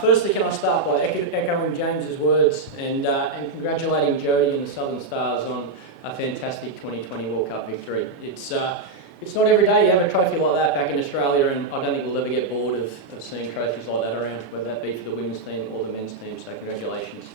Firstly, can I start by echoing James's words and congratulating Jody and the Southern Stars on a fantastic 2020 World Cup victory. It's not every day you have a trophy like that back in Australia, and I don't think we'll ever get bored of seeing trophies like that around, whether that be for the women's team or the men's team, so congratulations.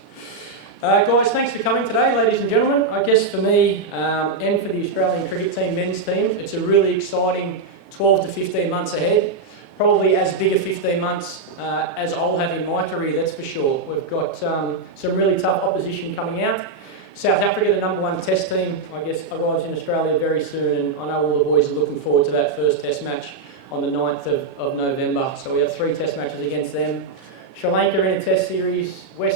Guys, thanks for coming today, ladies and gentlemen. I guess for me, and for the Australian cricket team, men's team, it's a really exciting 12 to 15 months ahead. Probably as big a 15 months as I'll have in my career, that's for sure. We've got some really tough opposition coming out. South Africa, the #1 test team, I guess arrives in Australia very soon, and I know all the boys are looking forward to that first test match on the 9th of November. So we have 3 test matches against them. Sri Lanka in a test series, Sri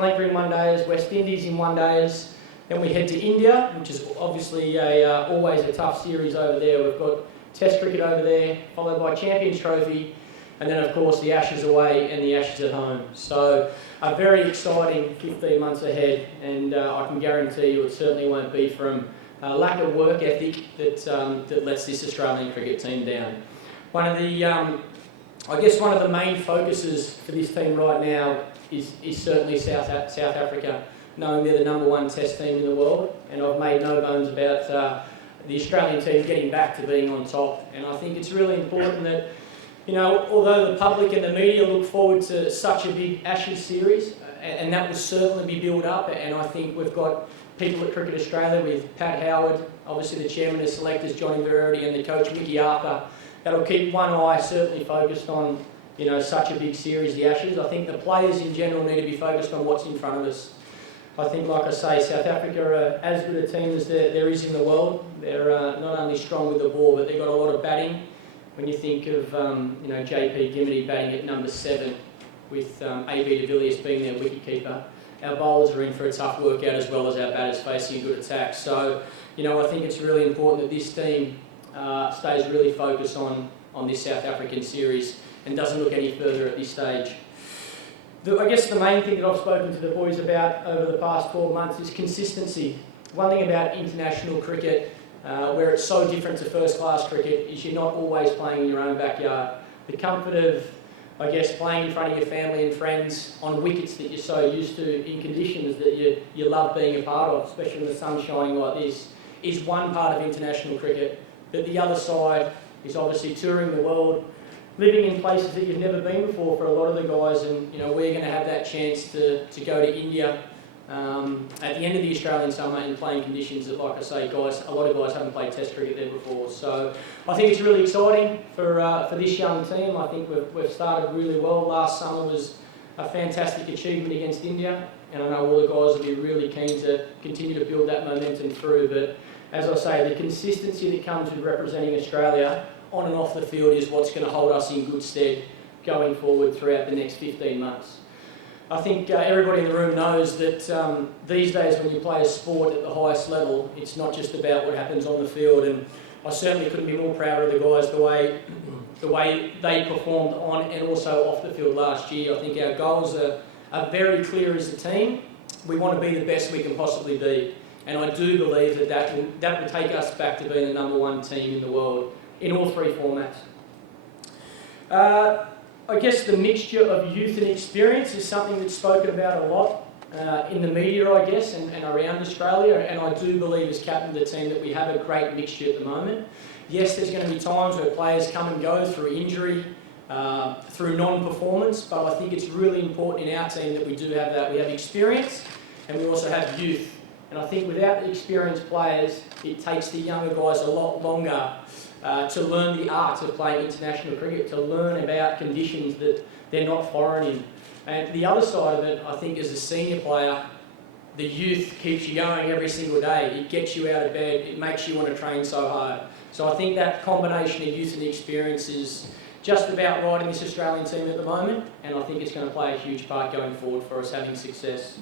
Lanka in one-dayers, West Indies in one-dayers. Then we head to India, which is obviously always a tough series over there. We've got Test cricket over there, followed by Champions Trophy, and then of course the Ashes away and the Ashes at home. So a very exciting 15 months ahead, and I can guarantee you it certainly won't be from lack of work ethic that lets this Australian cricket team down. One of the main focuses for this team right now is certainly South Africa, knowing they're the #1 test team in the world, and I've made no bones about the Australian team getting back to being on top. And I think it's really important that, although the public and the media look forward to such a big Ashes series, and that will certainly be built up, and I think we've got people at Cricket Australia with Pat Howard, obviously the chairman of selectors, Johnny Verity, and the coach, Mickey Arthur, that'll keep one eye certainly focused on, such a big series, the Ashes. I think the players in general need to be focused on what's in front of us. I think, like I say, South Africa are as good a team as there is in the world. They're not only strong with the ball, but they've got a lot of batting. When you think of, JP Gimity batting at #7, with AB de Villiers being their wicketkeeper, our bowlers are in for a tough workout as well as our batters facing a good attack. So, I think it's really important that this team stays really focused on this South African series and doesn't look any further at this stage. I guess the main thing that I've spoken to the boys about over the past 12 months is consistency. One thing about international cricket, where it's so different to first-class cricket, is you're not always playing in your own backyard. The comfort of, playing in front of your family and friends on wickets that you're so used to in conditions that you love being a part of, especially when the sun's shining like this, is one part of international cricket. But the other side is obviously touring the world, living in places that you've never been before for a lot of the guys, and we're going to have that chance to go to India at the end of the Australian summer in playing conditions that, like I say, guys, a lot of guys haven't played Test cricket there before. So I think it's really exciting for this young team. I think we've started really well. Last summer was a fantastic achievement against India, and I know all the guys will be really keen to continue to build that momentum through. But as I say, the consistency that comes with representing Australia on and off the field is what's going to hold us in good stead going forward throughout the next 15 months. I think everybody in the room knows that these days when you play a sport at the highest level, it's not just about what happens on the field, and I certainly couldn't be more proud of the guys the way they performed on and also off the field last year. I think our goals are very clear as a team. We want to be the best we can possibly be, and I do believe that will take us back to being the #1 team in the world in all 3 formats. I guess the mixture of youth and experience is something that's spoken about a lot in the media, I guess, and around Australia, and I do believe as captain of the team that we have a great mixture at the moment. Yes, there's going to be times where players come and go through injury, through non-performance, but I think it's really important in our team that we do have that. We have experience and we also have youth, and I think without the experienced players, it takes the younger guys a lot longer to learn the art of playing international cricket, to learn about conditions that they're not foreign in. And the other side of it, I think as a senior player, the youth keeps you going every single day. It gets you out of bed, it makes you want to train so hard. So I think that combination of youth and experience is just about right in this Australian team at the moment, and I think it's going to play a huge part going forward for us having success.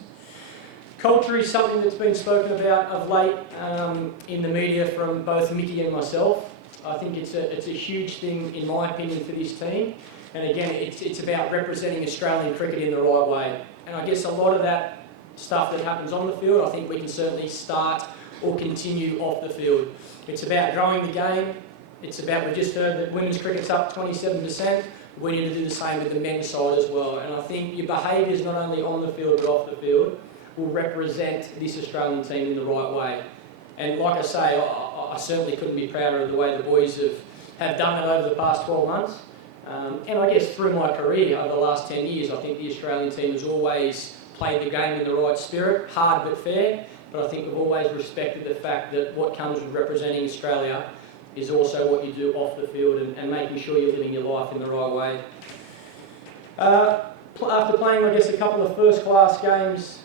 Culture is something that's been spoken about of late in the media from both Mickey and myself. I think it's a huge thing, in my opinion, for this team. And again, it's about representing Australian cricket in the right way. And I guess a lot of that stuff that happens on the field, I think we can certainly start or continue off the field. It's about growing the game, It's about, we just heard that women's cricket's up 27%. We need to do the same with the men's side as well. And I think your behaviours, not only on the field but off the field, will represent this Australian team in the right way. And like I say, I certainly couldn't be prouder of the way the boys have done it over the past 12 months. And I guess through my career over the last 10 years, I think the Australian team has always played the game in the right spirit, hard but fair. But I think we've always respected the fact that what comes with representing Australia is also what you do off the field and making sure you're living your life in the right way. After playing, I guess, a couple of first-class games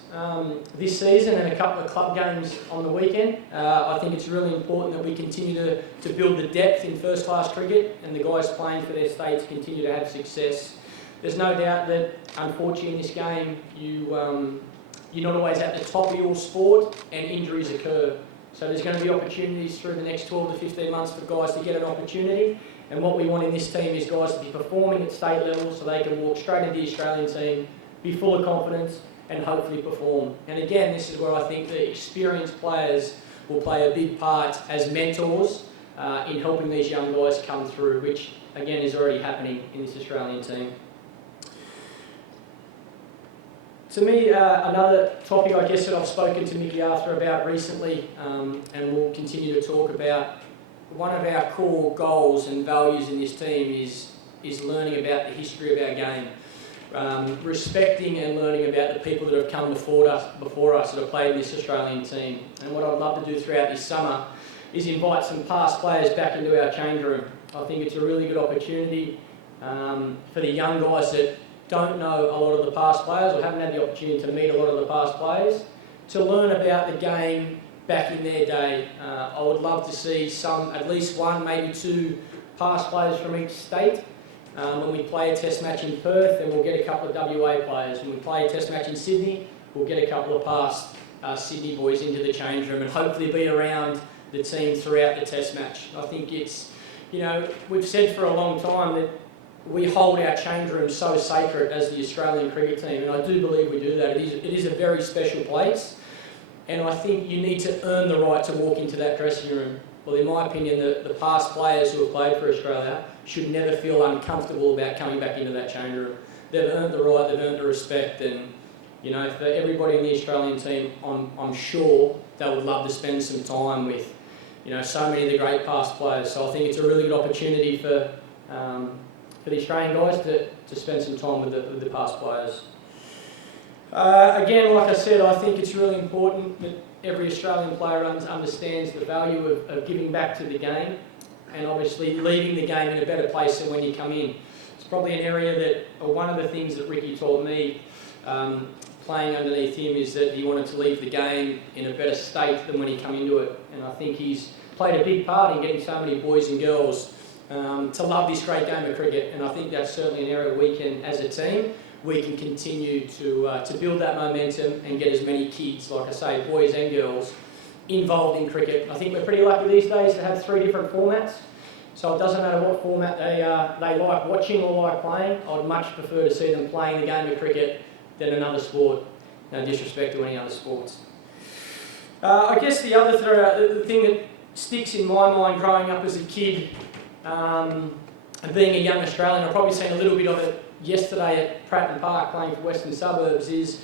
this season and a couple of club games on the weekend, I think it's really important that we continue to build the depth in first-class cricket and the guys playing for their states continue to have success. There's no doubt that, unfortunately, in this game, you're not always at the top of your sport and injuries occur. So there's going to be opportunities through the next 12 to 15 months for guys to get an opportunity. And what we want in this team is guys to be performing at state level so they can walk straight into the Australian team, be full of confidence and hopefully perform. And again, this is where I think the experienced players will play a big part as mentors in helping these young guys come through, which again is already happening in this Australian team. To me, another topic I guess that I've spoken to Mickey Arthur about recently and we'll continue to talk about, one of our core goals and values in this team is learning about the history of our game, respecting and learning about the people that have come before us that have played in this Australian team. And what I'd love to do throughout this summer is invite some past players back into our change room. I think it's a really good opportunity for the young guys that don't know a lot of the past players or haven't had the opportunity to meet a lot of the past players, to learn about the game back in their day. I would love to see at least one, maybe two past players from each state. When we play a test match in Perth, then we'll get a couple of WA players. When we play a test match in Sydney, we'll get a couple of past Sydney boys into the change room and hopefully be around the team throughout the test match. I think it's, we've said for a long time that we hold our change room so sacred as the Australian cricket team, and I do believe we do that. It is a very special place, and I think you need to earn the right to walk into that dressing room. Well, in my opinion, the past players who have played for Australia should never feel uncomfortable about coming back into that change room. They've earned the right, they've earned the respect, and for everybody in the Australian team, I'm sure they would love to spend some time with so many of the great past players. So I think it's a really good opportunity for the Australian guys to spend some time with the past players. Again, like I said, I think it's really important that every Australian player understands the value of giving back to the game and obviously leaving the game in a better place than when you come in. It's probably an area that, one of the things that Ricky taught me playing underneath him is that he wanted to leave the game in a better state than when he came into it. And I think he's played a big part in getting so many boys and girls to love this great game of cricket, and I think that's certainly an area we can, as a team, we can continue to build that momentum and get as many kids, like I say, boys and girls, involved in cricket. I think we're pretty lucky these days to have 3 different formats, so it doesn't matter what format they like watching or like playing. I'd much prefer to see them playing the game of cricket than another sport. No disrespect to any other sports. I guess the other the thing that sticks in my mind growing up as a kid, and being a young Australian, I've probably seen a little bit of it yesterday at Pratton Park playing for Western Suburbs, is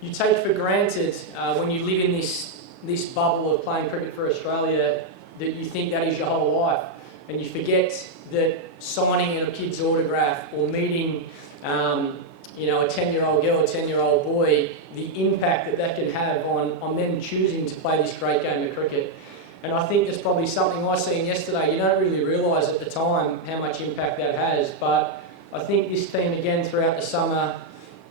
you take for granted when you live in this bubble of playing cricket for Australia that you think that is your whole life, and you forget that signing a kid's autograph or meeting a 10-year-old girl, a 10-year-old boy, the impact that can have on them choosing to play this great game of cricket. And I think there's probably something I seen yesterday, you don't really realise at the time how much impact that has, but I think this team again throughout the summer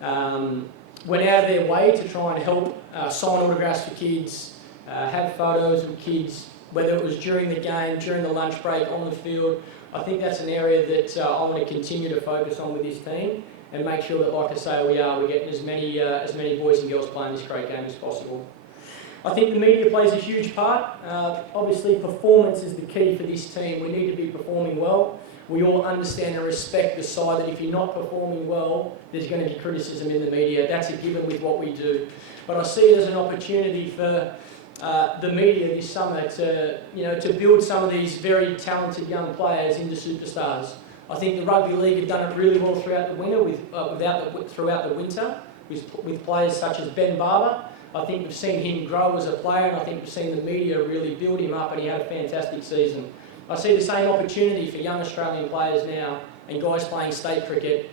went out of their way to try and help sign autographs for kids, have photos with kids, whether it was during the game, during the lunch break, on the field. I think that's an area that I want to continue to focus on with this team and make sure that, like I say, we're getting as many boys and girls playing this great game as possible. I think the media plays a huge part. Obviously, performance is the key for this team. We need to be performing well. We all understand and respect the side that if you're not performing well, there's going to be criticism in the media. That's a given with what we do. But I see it as an opportunity for the media this summer to build some of these very talented young players into superstars. I think the rugby league have done it really well throughout the winter with players such as Ben Barber. I think we've seen him grow as a player, and I think we've seen the media really build him up, and he had a fantastic season. I see the same opportunity for young Australian players now and guys playing state cricket.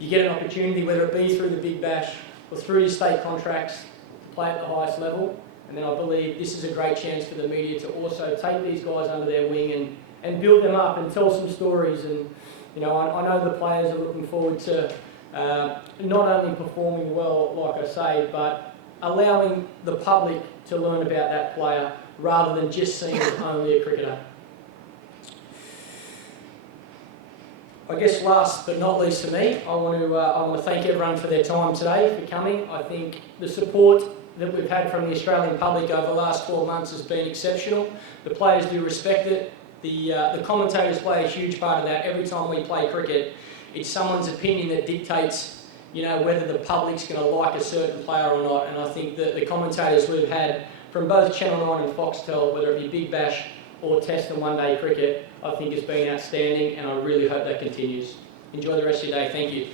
You get an opportunity, whether it be through the Big Bash or through your state contracts, to play at the highest level. And then I believe this is a great chance for the media to also take these guys under their wing and build them up and tell some stories. And I know the players are looking forward to not only performing well, like I say, but allowing the public to learn about that player rather than just seeing him as only a cricketer. I guess last but not least for me, I want to thank everyone for their time today, for coming. I think the support that we've had from the Australian public over the last 12 months has been exceptional. The players do respect it. The commentators play a huge part of that. Every time we play cricket, it's someone's opinion that dictates, whether the public's going to like a certain player or not. And I think that the commentators we've had from both Channel 9 and Foxtel, whether it be Big Bash or Test and one-day cricket, I think has been outstanding, and I really hope that continues. Enjoy the rest of your day. Thank you.